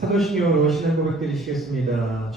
사도신경으로 신앙 고백 드리시겠습니다.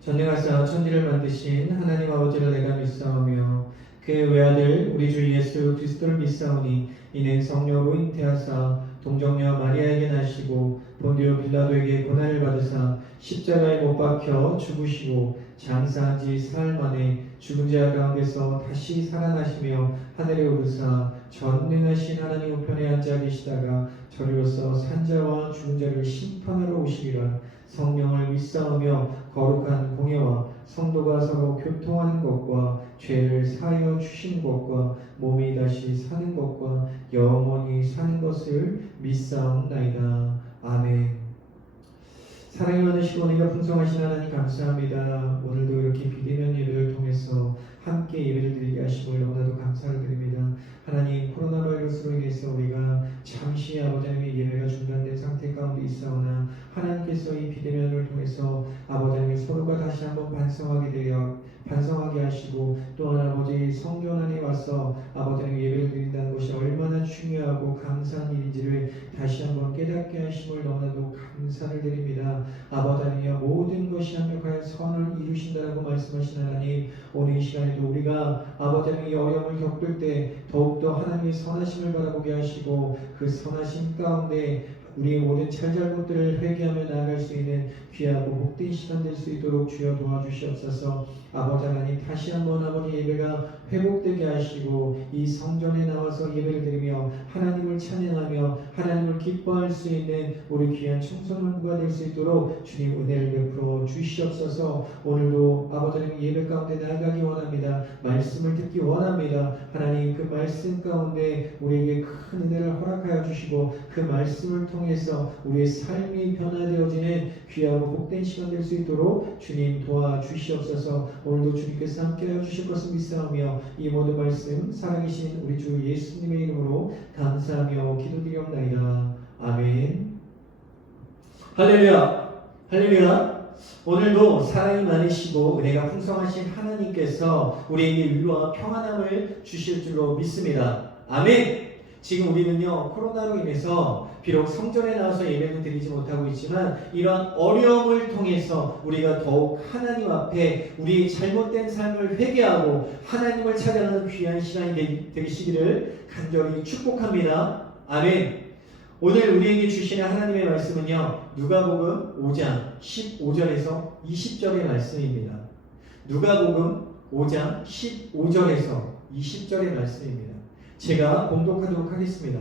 전능하사 천지를 만드신 하나님 아버지를 내가 믿사오며 그의 외아들 우리 주 예수 그리스도를 믿사오니 이는 성령으로 잉태하사 동정녀 마리아에게 나시고 본디오 빌라도에게 고난을 받으사 십자가에 못 박혀 죽으시고 장사한 지 사흘 만에 죽은 자 가운데서 다시 살아나시며 하늘에 오르사 전능하신 하나님 우편에 앉아 계시다가 저리로서 산자와 죽은 자를 심판하러 오시리라. 성령을 믿사오며 거룩한 공예와 성도가 서로 교통하는 것과 죄를 사하여 주시는 것과 몸이 다시 사는 것과 영원히 사는 것을 믿사옵나이다. 아멘. 사랑이 많으시고 은혜가 풍성하신 하나님 감사합니다. 오늘도 이렇게 비대면 예배를 통해서 함께 예배를 드리게 하심을 너무나도 감사를 드립니다. 하나님, 코로나 바이러스로 인해서 우리가 잠시 아버지 하나님의 예배가 중단된 상태 가운데 있사오나 하나님께서 이 비대면을 통해서 아버지 하나님 서로가 다시 한번 반성하게 하시고 또한 아버지 성전 안에 와서 아버지 하나님 예배를 드린다는 것이 얼마나 중요하고 감사한 일인지를 다시 한번 깨닫게 하심을 너무나도 감사를 드립니다. 아버지 하나님, 모든 것이 합력하여 선을 이루신다라고 말씀하신 하나님, 오늘 이 시간에도 우리가 아버지 하나님의 어려움을 겪을 때 더욱더 하나님의 선하심을 바라보게 하시고 그 선하심 가운데 우리의 모든 잘잘못들을 회개하며 나아갈 수 있는 귀하고 복된 시간 될 수 있도록 주여 도와주시옵소서. 아버지 하나님, 다시 한번 아버지 예배가 회복되게 하시고 이 성전에 나와서 예배를 드리며 하나님을 찬양하며 하나님을 기뻐할 수 있는 우리 귀한 청소년부가 될 수 있도록 주님 은혜를 베풀어 주시옵소서. 오늘도 아버지 하나님 예배 가운데 나아가기 원합니다. 말씀을 듣기 원합니다. 하나님, 그 말씀 가운데 우리에게 큰 은혜를 허락하여 주시고 그 말씀을 통해서 우리의 삶이 변화되어지는 귀하고 복된 시간 될 수 있도록 주님 도와주시옵소서. 오늘도 주님께서 함께하여 주실 것을 믿사오며 이 모든 말씀 살아계신 우리 주 예수님의 이름으로 감사하며 기도드리옵나이다. 아멘. 할렐루야. 할렐루야. 오늘도 사랑이 많으시고 은혜가 풍성하신 하나님께서 우리에게 위로와 평안함을 주실 줄로 믿습니다. 아멘. 지금 우리는요, 코로나로 인해서 비록 성전에 나와서 예배는 드리지 못하고 있지만 이러한 어려움을 통해서 우리가 더욱 하나님 앞에 우리의 잘못된 삶을 회개하고 하나님을 찾아가는 귀한 시간이 되시기를 간절히 축복합니다. 아멘. 오늘 우리에게 주시는 하나님의 말씀은요, 누가복음 5장 15절에서 20절의 말씀입니다. 누가복음 5장 15절에서 20절의 말씀입니다. 제가 봉독하도록 하겠습니다.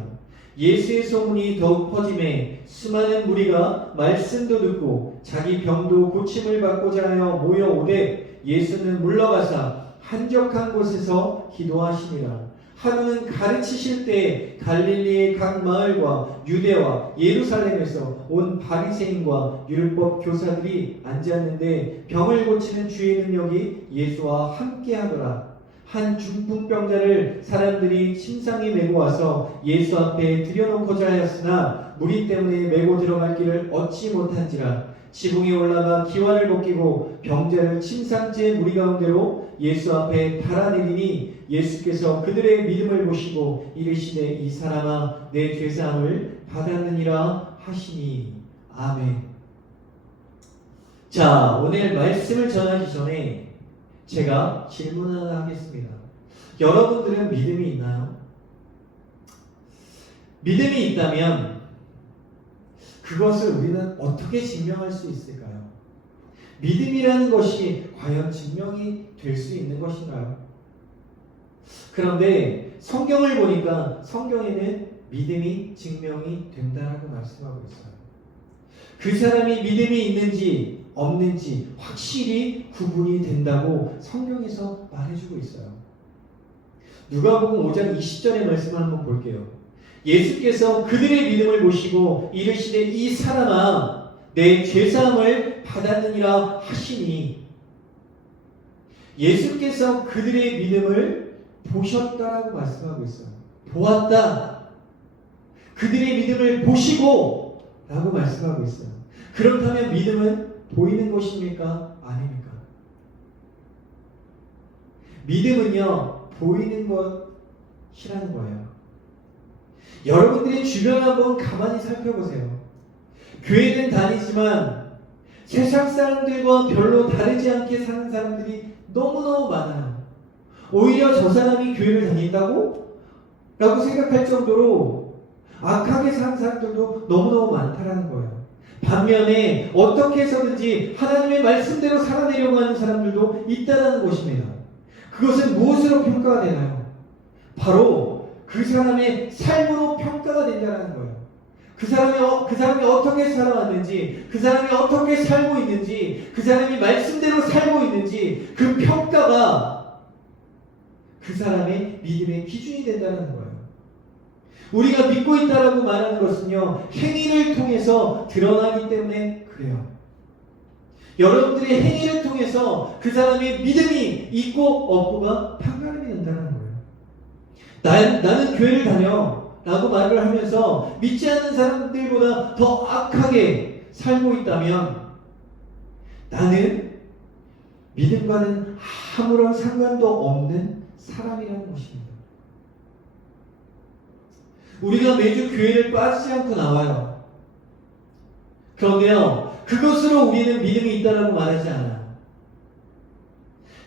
예수의 소문이 더욱 퍼짐에 수많은 무리가 말씀도 듣고 자기 병도 고침을 받고자 하여 모여오되 예수는 물러가사 한적한 곳에서 기도하시니라. 하루는 가르치실 때 갈릴리의 각 마을과 유대와 예루살렘에서 온 바리새인과 율법 교사들이 앉았는데 병을 고치는 주의 능력이 예수와 함께하더라. 한 중풍병자를 사람들이 침상에 메고 와서 예수 앞에 들여놓고자 하였으나 무리 때문에 메고 들어갈 길을 얻지 못한지라. 지붕에 올라가 기와를 벗기고 병자를 침상째 무리 가운데로 예수 앞에 달아내리니 예수께서 그들의 믿음을 보시고 이르시되 이 사람아 내 죄사함을 받았느니라 하시니. 아멘. 자, 오늘 말씀을 전하기 전에 제가 질문 하나 하겠습니다. 여러분들은 믿음이 있나요? 믿음이 있다면 그것을 우리는 어떻게 증명할 수 있을까요? 믿음이라는 것이 과연 증명이 될 수 있는 것인가요? 그런데 성경을 보니까 성경에는 믿음이 증명이 된다라고 말씀하고 있어요. 그 사람이 믿음이 있는지 없는지 확실히 구분이 된다고 성경에서 말해주고 있어요. 누가복음 5장 20절의 말씀을 한번 볼게요. 예수께서 그들의 믿음을 보시고 이르시되 이 사람아 내 죄사함을 받았느니라 하시니. 예수께서 그들의 믿음을 보셨다라고 말씀하고 있어요. 보았다. 그들의 믿음을 보시고 라고 말씀하고 있어요. 그렇다면 믿음은 보이는 것입니까? 아닙니까? 믿음은요, 보이는 것이라는 거예요. 여러분들이 주변을 한번 가만히 살펴보세요. 교회는 다니지만 세상 사람들과 별로 다르지 않게 사는 사람들이 너무너무 많아요. 오히려 저 사람이 교회를 다닌다고? 라고 생각할 정도로 악하게 사는 사람들도 너무너무 많다라는 거예요. 반면에 어떻게 해서든지 하나님의 말씀대로 살아내려고 하는 사람들도 있다는 것입니다. 그것은 무엇으로 평가가 되나요? 바로 그 사람의 삶으로 평가가 된다는 거예요. 그 사람이 어떻게 살아왔는지, 그 사람이 어떻게 살고 있는지, 그 사람이 말씀대로 살고 있는지 그 평가가 그 사람의 믿음의 기준이 된다는 거예요. 우리가 믿고 있다라고 말하는 것은요, 행위를 통해서 드러나기 때문에 그래요. 여러분들의 행위를 통해서 그 사람의 믿음이 있고 없고가 판가름이 된다는 거예요. 나는 교회를 다녀 라고 말을 하면서 믿지 않는 사람들보다 더 악하게 살고 있다면 나는 믿음과는 아무런 상관도 없는 사람이라는 것입니다. 우리가 매주 교회를 빠지지 않고 나와요. 그런데요, 그것으로 우리는 믿음이 있다라고 말하지 않아요.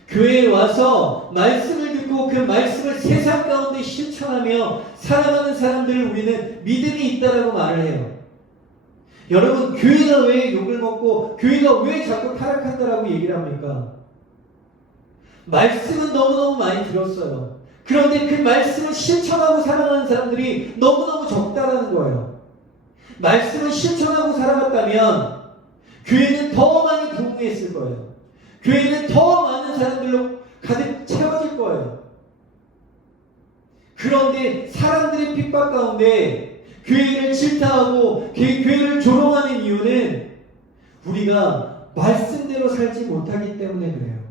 교회에 와서 말씀을 듣고 그 말씀을 세상 가운데 실천하며 살아가는 사람들을 우리는 믿음이 있다라고 말을 해요. 여러분, 교회가 왜 욕을 먹고 교회가 왜 자꾸 타락한다라고 얘기를 합니까? 말씀은 너무너무 많이 들었어요. 그런데 그 말씀을 실천하고 살아가는 사람들이 너무너무 적다라는 거예요. 말씀을 실천하고 살아갔다면 교회는 더 많이 부흥했을 거예요. 교회는 더 많은 사람들로 가득 채워질 거예요. 그런데 사람들의 핍박 가운데 교회를 질타하고 교회를 조롱하는 이유는 우리가 말씀대로 살지 못하기 때문에 그래요.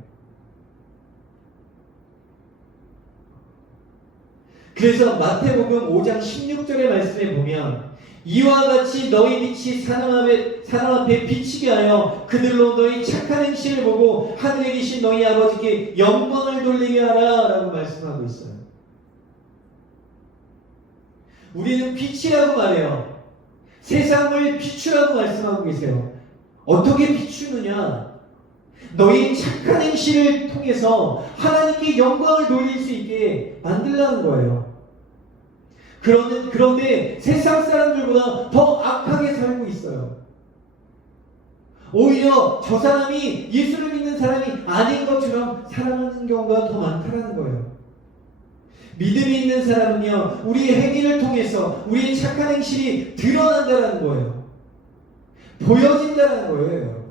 그래서 마태복음 5장 16절의 말씀에 보면 이와 같이 너희 빛이 사람 앞에 비치게 하여 그들로 너희 착한 행실을 보고 하늘에 계신 너희 아버지께 영광을 돌리게 하라 라고 말씀하고 있어요. 우리는 빛이라고 말해요. 세상을 비추라고 말씀하고 계세요. 어떻게 비추느냐? 너희 착한 행실을 통해서 하나님께 영광을 돌릴 수 있게 만들라는 거예요. 그런데 세상 사람들보다 더 악하게 살고 있어요. 오히려 저 사람이 예수를 믿는 사람이 아닌 것처럼 살아가는 경우가 더 많다는 거예요. 믿음이 있는 사람은요, 우리의 행위를 통해서 우리의 착한 행실이 드러난다는 거예요. 보여진다는 거예요, 여러분.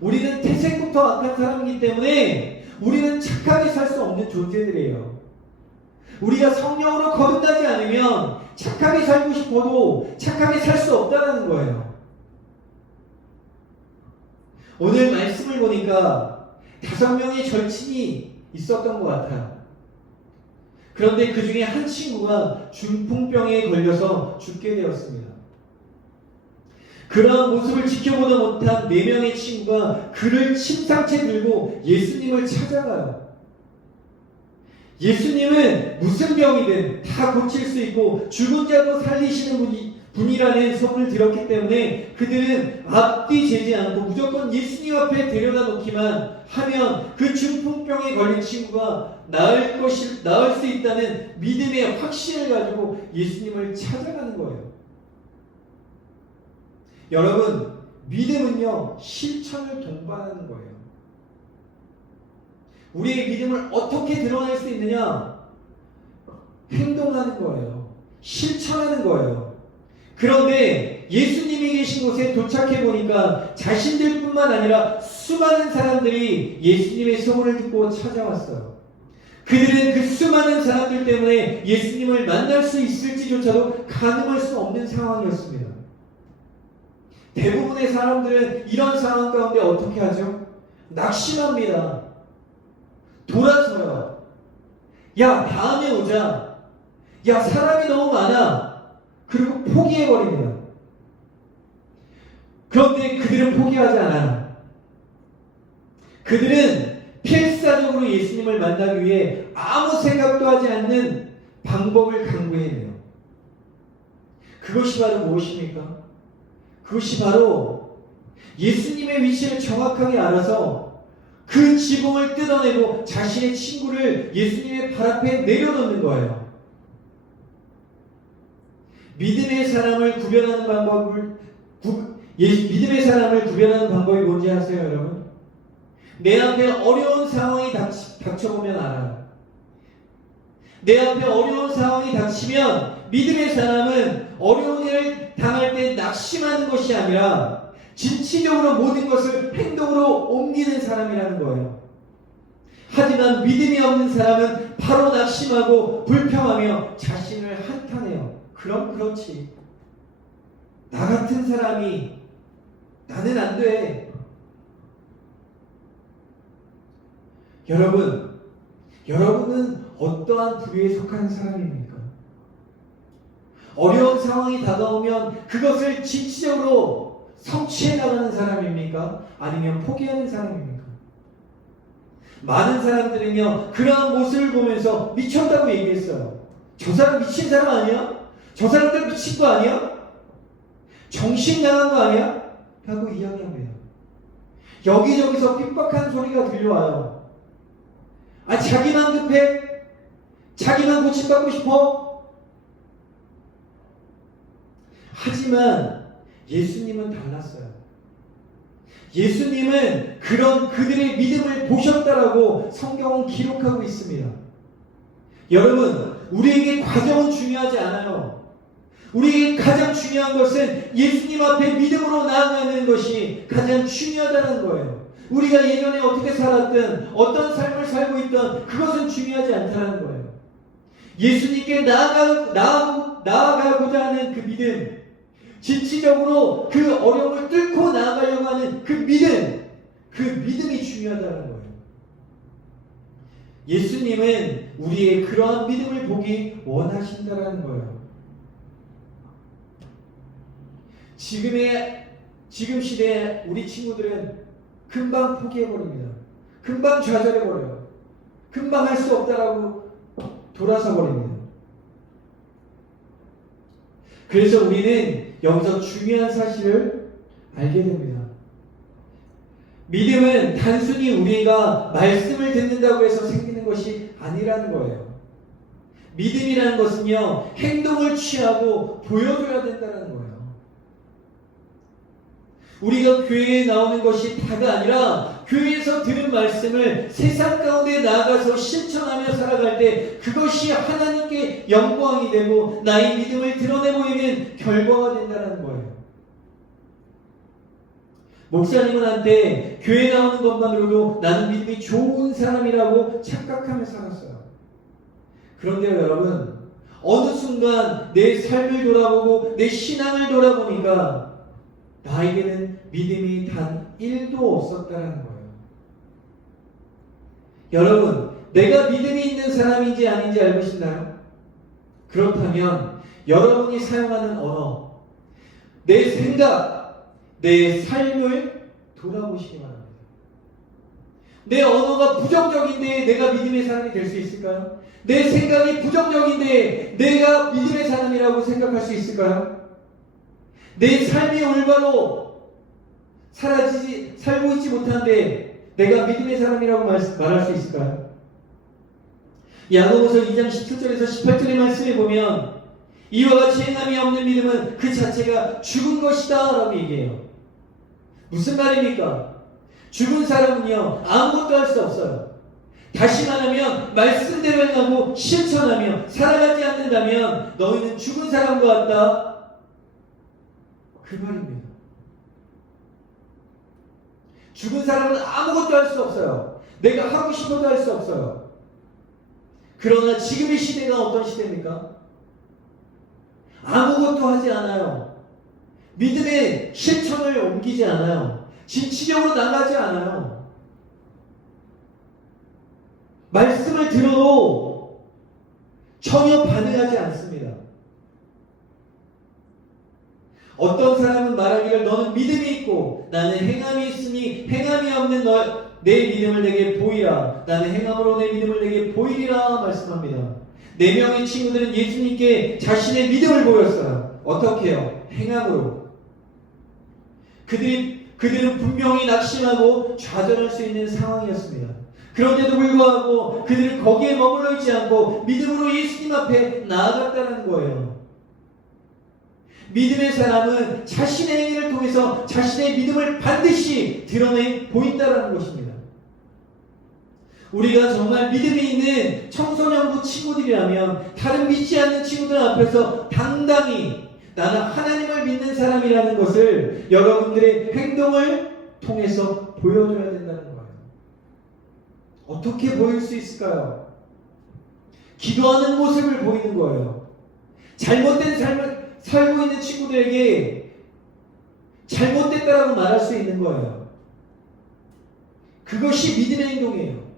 우리는 태생부터 악한 사람이기 때문에 우리는 착하게 살 수 없는 존재들이에요. 우리가 성령으로 거듭나지 않으면 착하게 살고 싶어도 착하게 살 수 없다는 거예요. 오늘 말씀을 보니까 5명의 절친이 있었던 것 같아요. 그런데 그 중에 한 친구가 중풍병에 걸려서 죽게 되었습니다. 그러한 모습을 지켜보다 못한 4명의 친구가 그를 침상채 들고 예수님을 찾아가요. 예수님은 무슨 병이든 다 고칠 수 있고 죽은 자도 살리시는 분이라는 소문을 들었기 때문에 그들은 앞뒤 재지 않고 무조건 예수님 앞에 데려다 놓기만 하면 그 중풍병에 걸린 친구가 나을 수 있다는 믿음의 확신을 가지고 예수님을 찾아가는 거예요. 여러분, 믿음은요, 실천을 동반하는 거예요. 우리의 믿음을 어떻게 드러낼 수 있느냐? 행동하는 거예요. 실천하는 거예요. 그런데 예수님이 계신 곳에 도착해 보니까 자신들뿐만 아니라 수많은 사람들이 예수님의 소문을 듣고 찾아왔어요. 그들은 그 수많은 사람들 때문에 예수님을 만날 수 있을지조차도 가늠할 수 없는 상황이었습니다. 대부분의 사람들은 이런 상황 가운데 어떻게 하죠? 낙심합니다. 돌아서요. 야, 다음에 오자. 야, 사람이 너무 많아. 그리고 포기해버립니다. 그런데 그들은 포기하지 않아요. 그들은 필사적으로 예수님을 만나기 위해 아무 생각도 하지 않는 방법을 강구해내요. 그것이 바로 무엇입니까? 그것이 바로 예수님의 위치를 정확하게 알아서 그 지붕을 뜯어내고 자신의 친구를 예수님의 발 앞에 내려놓는 거예요. 믿음의 사람을 구별하는 방법이 뭔지 아세요, 여러분? 내 앞에 어려운 상황이 닥쳐보면 알아요. 내 앞에 어려운 상황이 닥치면 믿음의 사람은 어려운 일을 당할 때 낙심하는 것이 아니라 진취적으로 모든 것을 행동으로 옮기는 사람이라는 거예요. 하지만 믿음이 없는 사람은 바로 낙심하고 불평하며 자신을 한탄해요. 그럼 그렇지. 나 같은 사람이 나는 안 돼. 여러분은 어떠한 부류에 속한 사람입니까? 어려운 상황이 다가오면 그것을 진취적으로 성취해 나가는 사람입니까? 아니면 포기하는 사람입니까? 많은 사람들은요, 그러한 모습을 보면서 미쳤다고 얘기했어요. 저 사람 미친 사람 아니야? 저 사람들 미친 거 아니야? 정신 나간 거 아니야? 라고 이야기합니다. 여기저기서 핍박한 소리가 들려와요. 아, 자기만 급해? 자기만 고침받고 싶어? 하지만 예수님은 달랐어요. 예수님은 그런 그들의 믿음을 보셨다라고 성경은 기록하고 있습니다. 여러분, 우리에게 과정은 중요하지 않아요. 우리에게 가장 중요한 것은 예수님 앞에 믿음으로 나아가는 것이 가장 중요하다는 거예요. 우리가 예전에 어떻게 살았든 어떤 삶을 살고 있든 그것은 중요하지 않다는 거예요. 예수님께 나아가고자 하는 그 믿음, 진취적으로 그 어려움을 뚫고 나아가려고 하는 그 믿음이 중요하다는 거예요. 예수님은 우리의 그러한 믿음을 보기 원하신다는 거예요. 지금 시대에 우리 친구들은 금방 포기해버립니다. 금방 좌절해버려요. 금방 할 수 없다라고 돌아서 버립니다. 그래서 우리는 여기서 중요한 사실을 알게 됩니다. 믿음은 단순히 우리가 말씀을 듣는다고 해서 생기는 것이 아니라는 거예요. 믿음이라는 것은요, 행동을 취하고 보여줘야 된다는 거예요. 우리가 교회에 나오는 것이 다가 아니라 교회에서 들은 말씀을 세상 가운데 나아가서 실천하며 살아갈 때 그것이 하나님께 영광이 되고 나의 믿음을 드러내 보이는 결과가 된다는 거예요. 목사님은 한때 교회 나오는 것만으로도 나는 믿음이 좋은 사람이라고 착각하며 살았어요. 그런데 여러분, 어느 순간 내 삶을 돌아보고 내 신앙을 돌아보니까 나에게는 믿음이 단 1도 없었다는 거예요. 여러분, 내가 믿음이 있는 사람인지 아닌지 알고 싶나요? 그렇다면 여러분이 사용하는 언어, 내 생각, 내 삶을 돌아보시기 바랍니다. 내 언어가 부정적인데 내가 믿음의 사람이 될 수 있을까요? 내 생각이 부정적인데 내가 믿음의 사람이라고 생각할 수 있을까요? 내 삶이 올바로 살고 있지 못한데 내가 믿음의 사람이라고 말할 수 있을까요? 야고보서 2장 17절에서 18절의 말씀에 보면 이와 같이 행함이 없는 믿음은 그 자체가 죽은 것이다 라고 얘기해요. 무슨 말입니까? 죽은 사람은요, 아무것도 할 수 없어요. 다시 말하면 말씀대로 행하고 실천하며 살아가지 않는다면 너희는 죽은 사람과 같다, 그 말입니다. 죽은 사람은 아무것도 할 수 없어요. 내가 하고 싶어도 할 수 없어요. 그러나 지금의 시대가 어떤 시대입니까? 아무것도 하지 않아요. 믿음의 실천을 옮기지 않아요. 진취적으로 나가지 않아요. 말씀을 들어도 전혀 반응하지 않습니다. 어떤 사람은 말하기를 너는 믿음이 있고 나는 행함이 있으니 행함이 없는 내 믿음을 내게 보이라. 나는 행함으로 내 믿음을 내게 보이리라 말씀합니다. 4명의 친구들은 예수님께 자신의 믿음을 보였어요. 어떻게 해요? 행함으로. 그들은 분명히 낙심하고 좌절할 수 있는 상황이었습니다. 그런데도 불구하고 그들은 거기에 머물러 있지 않고 믿음으로 예수님 앞에 나아갔다는 거예요. 믿음의 사람은 자신의 행위를 통해서 자신의 믿음을 반드시 드러내 보인다는 것입니다. 우리가 정말 믿음이 있는 청소년부 친구들이라면 다른 믿지 않는 친구들 앞에서 당당히 나는 하나님을 믿는 사람이라는 것을 여러분들의 행동을 통해서 보여줘야 된다는 거예요. 어떻게 보일 수 있을까요? 기도하는 모습을 보이는 거예요. 잘못된 삶을 살고 있는 친구들에게 잘못됐다라고 말할 수 있는 거예요. 그것이 믿음의 행동이에요.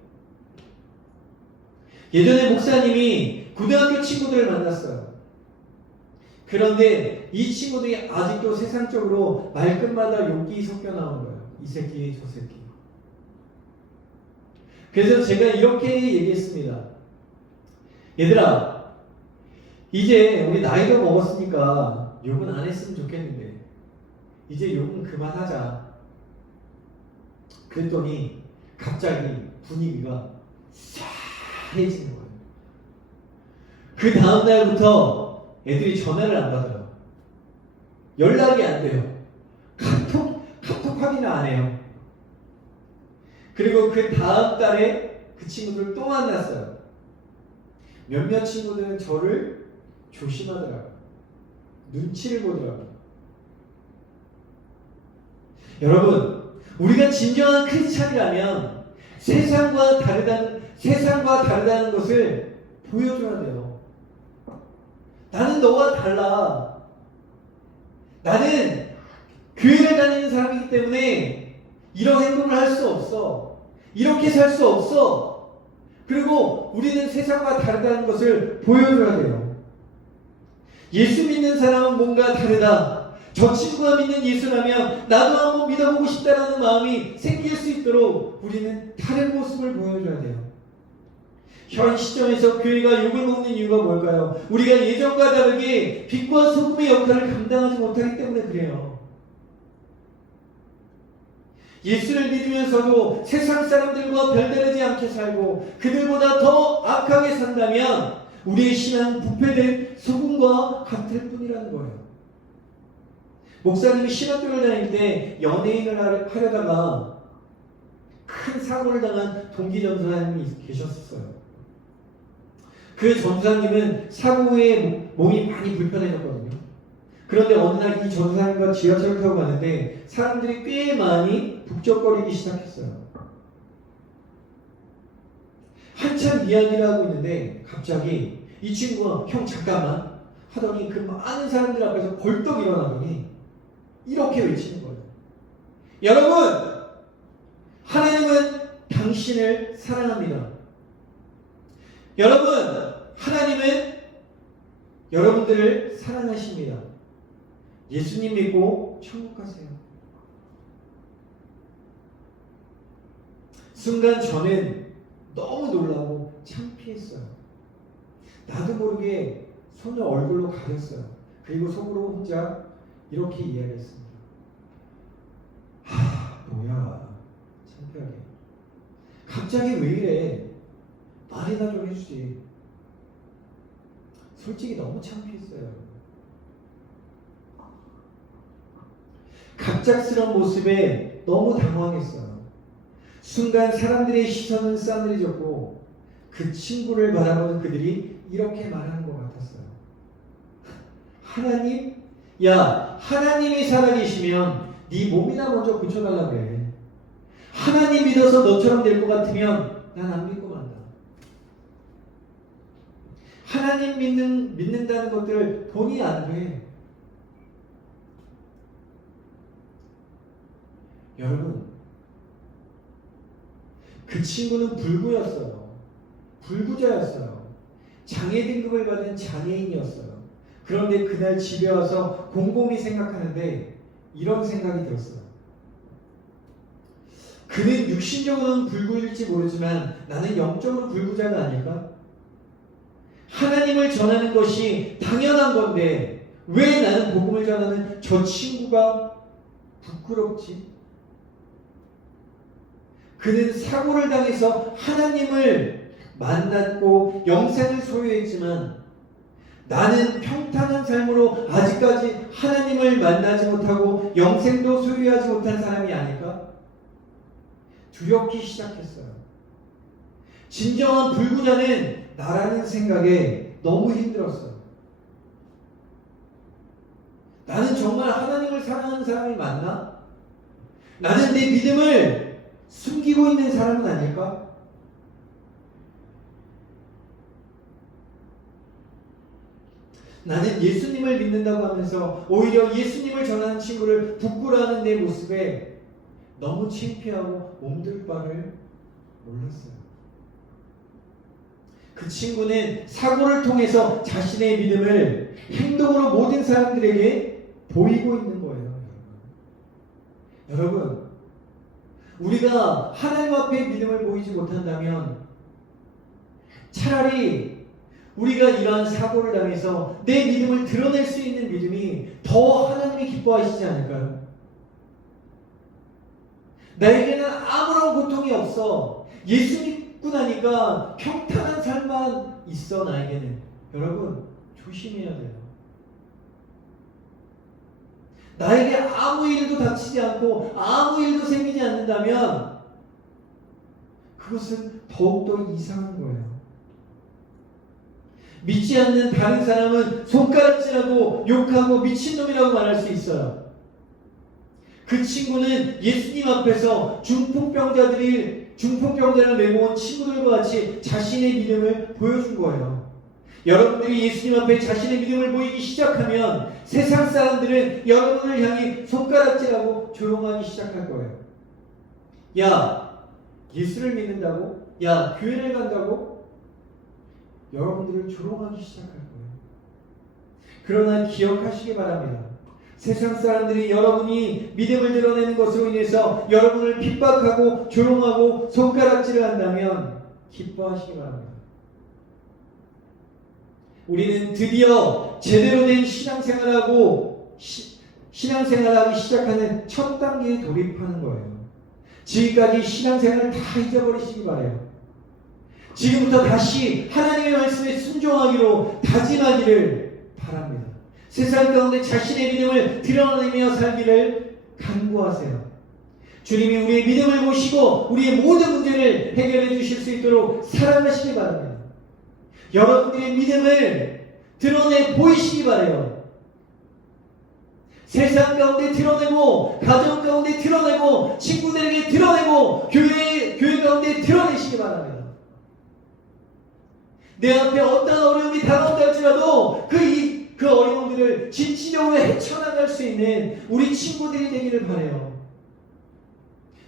예전에 목사님이 고등학교 친구들을 만났어요. 그런데 이 친구들이 아직도 세상적으로 말끝마다 욕이 섞여 나온 거예요. 이 새끼 저 새끼. 그래서 제가 이렇게 얘기했습니다. 얘들아, 이제 우리 나이도 먹었으니까 욕은 안 했으면 좋겠는데 이제 욕은 그만하자. 그랬더니 갑자기 분위기가 싸해지는 거예요. 그 다음 날부터 애들이 전화를 안 받아요. 연락이 안 돼요. 카톡 확인을 안 해요. 그리고 그 다음 달에 그 친구들 또 만났어요. 몇몇 친구들은 저를 조심하더라고요. 눈치를 보더라고요. 여러분, 우리가 진정한 크리스찬이라면 세상과 다르다는 것을 보여줘야 돼요. 나는 너와 달라. 나는 교회를 다니는 사람이기 때문에 이런 행동을 할 수 없어. 이렇게 살 수 없어. 그리고 우리는 세상과 다르다는 것을 보여줘야 돼요. 예수 믿는 사람은 뭔가 다르다. 저 친구가 믿는 예수라면 나도 한번 믿어보고 싶다라는 마음이 생길 수 있도록 우리는 다른 모습을 보여줘야 돼요. 현 시점에서 교회가 욕을 먹는 이유가 뭘까요? 우리가 예전과 다르게 빛과 소금의 역할을 감당하지 못하기 때문에 그래요. 예수를 믿으면서도 세상 사람들과 별다르지 않게 살고 그들보다 더 악하게 산다면 우리의 신앙은 부패된 소금과 같을 뿐이라는 거예요. 목사님이 신학교를 다닐 때 연예인을 하려다가 큰 사고를 당한 동기 전사님이 계셨어요. 그 전사님은 사고 후에 몸이 많이 불편해졌거든요. 그런데 어느 날 이 전사님과 지하철을 타고 가는데 사람들이 꽤 많이 북적거리기 시작했어요. 한참 이야기를 하고 있는데 갑자기 이 친구가 형 잠깐만 하더니 그 많은 사람들 앞에서 벌떡 일어나더니 이렇게 외치는 거예요. 여러분, 하나님은 당신을 사랑합니다. 여러분, 하나님은 여러분들을 사랑하십니다. 예수님 믿고 천국 가세요. 순간 저는 너무 놀라고 창피했어요. 나도 모르게 손을 얼굴로 가렸어요. 그리고 속으로 혼자 이렇게 이야기했습니다. 뭐야, 창피하게. 갑자기 왜 이래? 말이나 좀 해주지. 솔직히 너무 창피했어요. 갑작스러운 모습에 너무 당황했어요. 순간 사람들의 시선은 싸늘해졌고 그 친구를 바라보는 그들이 이렇게 말하는 것 같았어요. 하나님? 야, 하나님이 살아계시면 네 몸이나 먼저 고쳐달라고 해. 하나님 믿어서 너처럼 될 것 같으면 난 안 믿고 만다. 하나님 믿는다는 것들 본의 안 돼. 여러분, 그 친구는 불구였어요. 불구자였어요. 장애 등급을 받은 장애인이었어요. 그런데 그날 집에 와서 곰곰이 생각하는데 이런 생각이 들었어요. 그는 육신적으로는 불구일지 모르지만 나는 영적으로 불구자가 아닐까? 하나님을 전하는 것이 당연한 건데 왜 나는 복음을 전하는 저 친구가 부끄럽지? 그는 사고를 당해서 하나님을 만났고 영생을 소유했지만 나는 평탄한 삶으로 아직까지 하나님을 만나지 못하고 영생도 소유하지 못한 사람이 아닐까? 두렵기 시작했어요. 진정한 불구자는 나라는 생각에 너무 힘들었어요. 나는 정말 하나님을 사랑하는 사람이 맞나? 나는 내 믿음을 숨기고 있는 사람은 아닐까? 나는 예수님을 믿는다고 하면서 오히려 예수님을 전하는 친구를 부끄러워하는 내 모습에 너무 창피하고 몸둘 바를 몰랐어요. 그 친구는 사고를 통해서 자신의 믿음을 행동으로 모든 사람들에게 보이고 있는 거예요. 여러분, 우리가 하나님 앞에 믿음을 보이지 못한다면 차라리 우리가 이러한 사고를 당해서 내 믿음을 드러낼 수 있는 믿음이 더 하나님이 기뻐하시지 않을까요? 나에게는 아무런 고통이 없어. 예수 믿고 나니까 평탄한 삶만 있어 나에게는. 여러분, 조심해야 돼요. 나에게 아무 일도 닥치지 않고 아무 일도 생기지 않는다면 그것은 더욱더 이상한 거예요. 믿지 않는 다른 사람은 손가락질하고 욕하고 미친놈이라고 말할 수 있어요. 그 친구는 예수님 앞에서 중풍병자를 메고 온 친구들과 같이 자신의 믿음을 보여준 거예요. 여러분들이 예수님 앞에 자신의 믿음을 보이기 시작하면 세상 사람들은 여러분을 향해 손가락질하고 조롱하기 시작할 거예요. 야, 예수를 믿는다고? 야, 교회를 간다고? 여러분들을 조롱하기 시작할 거예요. 그러나 기억하시기 바랍니다. 세상 사람들이 여러분이 믿음을 드러내는 것으로 인해서 여러분을 핍박하고 조롱하고 손가락질을 한다면 기뻐하시기 바랍니다. 우리는 드디어 제대로 된 신앙생활하기 시작하는 첫 단계에 돌입하는 거예요. 지금까지 신앙생활을 다 잊어버리시기 바라요. 지금부터 다시 하나님의 말씀에 순종하기로 다짐하기를 바랍니다. 세상 가운데 자신의 믿음을 드러내며 살기를 간구하세요. 주님이 우리의 믿음을 보시고 우리의 모든 문제를 해결해 주실 수 있도록 사랑하시기 바랍니다. 여러분들의 믿음을 드러내 보이시기 바라요. 세상 가운데 드러내고 가정 가운데 드러내고 친구들에게 드러내고 교회 가운데 드러내시기 바랍니다. 내 앞에 어떤 어려움이 다가온다 할지라도 그 어려움들을 진취적으로 헤쳐나갈 수 있는 우리 친구들이 되기를 바라요.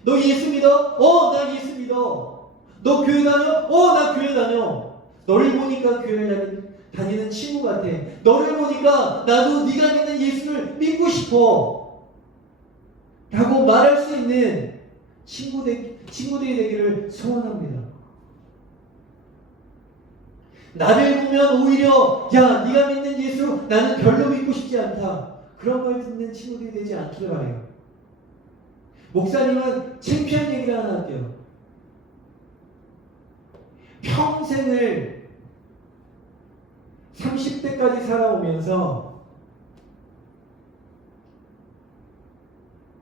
너 예수 믿어? 나 예수 믿어. 너 교회 다녀? 나 교회 다녀. 너를 보니까 교회를 다니는 친구 같아. 너를 보니까 나도 네가 믿는 예수를 믿고 싶어 라고 말할 수 있는 친구들이 되기를 소원합니다. 나를 보면 오히려 야, 네가 믿는 예수 나는 별로 믿고 싶지 않다. 그런 말 듣는 친구들이 되지 않기를 바라요. 목사님은 창피한 얘기를 하나 할게요. 평생을 30대까지 살아오면서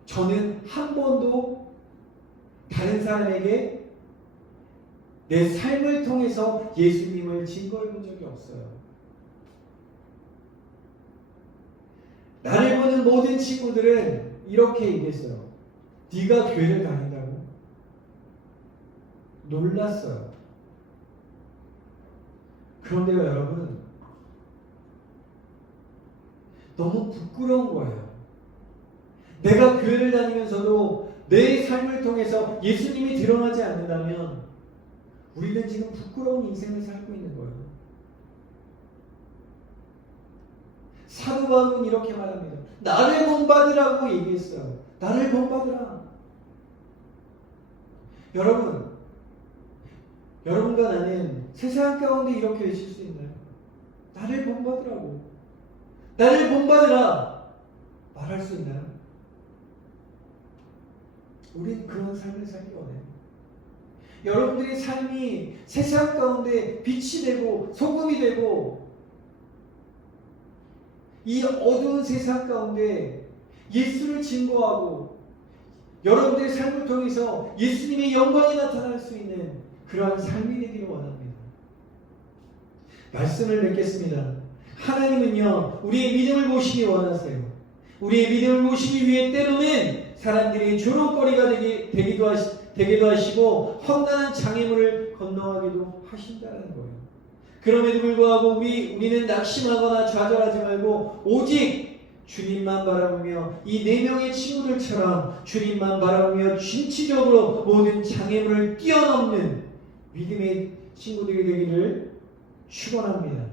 저는 한 번도 다른 사람에게 내 삶을 통해서 예수님을 증거해 본 적이 없어요. 나를 보는 모든 친구들은 이렇게 얘기했어요. 네가 교회를 다닌다고? 놀랐어요. 그런데요, 여러분, 너무 부끄러운 거예요. 내가 교회를 다니면서도 내 삶을 통해서 예수님이 드러나지 않는다면 우리는 지금 부끄러운 인생을 살고 있는 거예요. 사도 바울은 이렇게 말합니다. 나를 본받으라고 얘기했어요. 나를 본받으라. 여러분과 나는 세상 가운데 이렇게 외칠 수 있나요? 나를 본받으라고. 나를 본받으라 말할 수 있나요? 우린 그런 삶을 살기 원해요. 여러분들의 삶이 세상 가운데 빛이 되고 소금이 되고 이 어두운 세상 가운데 예수를 증거하고 여러분들의 삶을 통해서 예수님의 영광이 나타날 수 있는 그러한 삶이 되기를 원합니다. 말씀을 맺겠습니다. 하나님은요, 우리의 믿음을 보시기 원하세요. 우리의 믿음을 보시기 위해 때로는 사람들이 조롱거리가 되기도 하시고 험난한 장애물을 건너가기도 하신다는 거예요. 그럼에도 불구하고 우리는 낙심하거나 좌절하지 말고 오직 주님만 바라보며 이 4명의 친구들처럼 주님만 바라보며 진취적으로 모든 장애물을 뛰어넘는 믿음의 친구들이 되기를 축원합니다.